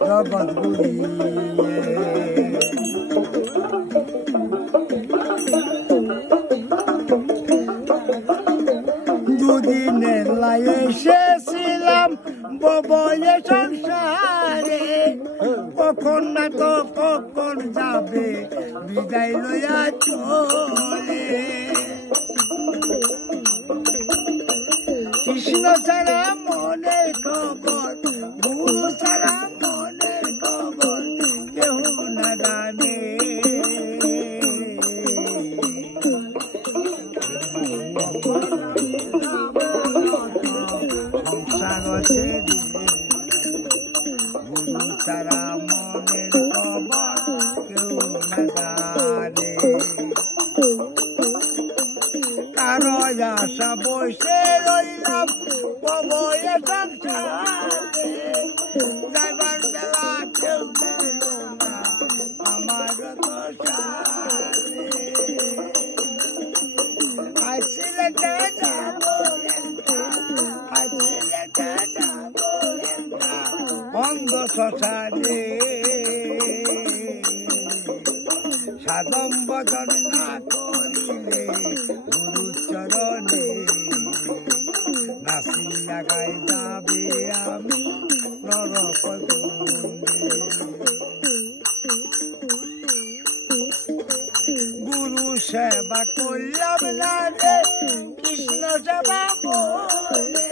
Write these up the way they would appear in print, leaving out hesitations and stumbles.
জগৎ গুলিয়ে দুদিনে লাই এসেছিলাম ববয়ে সংসারে কখন না তো কখন যাবে বিদায় লইয়া চলে কৃষ্ণ ছাড়া মনে খবর গুরু ছাড়া মনে খবর কেউ না জানে গুরু ছাড়া মনের খবর কেউ না জানে কারো আশা বসে রইলাম ববয়ে সংসারে যাবার বেলা কেউ গেল না আমার আসিলেতে যাব আসিলেতে যাব অন্ধ শ্মশানে সাধম বদন না করিলে গুরু চরণে নাসিয়া গাই যাবে আমি নরক গুরু সেবা করলাম না রে কৃষ্ণ সেবা বলে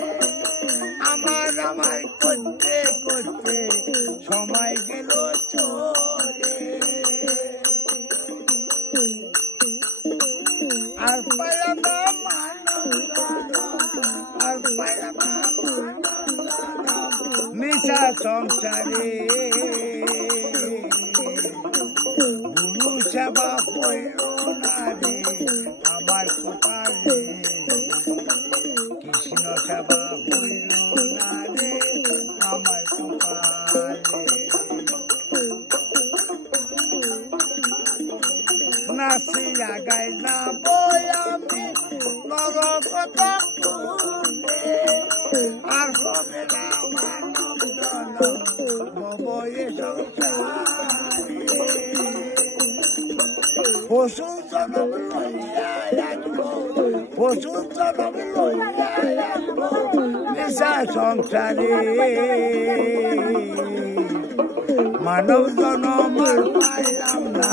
আমার করতে করতে সময় গেল চলে আর পাইলাম না আর পাইলাম না মিশা সংসারে গুরু সেবা হইল না রে আমার কপালে কৃষ্ণ সেবা হইল না রে আমার কপালে নাসিয়া গাই যাব আমি নরক আর হবে না মানব জনম ববয়ে সংসারে পশু জনম লইয়া রাখব পশু জনম লইয়া রাখব মিশা সংসারে মানব জনম আর পাইলাম না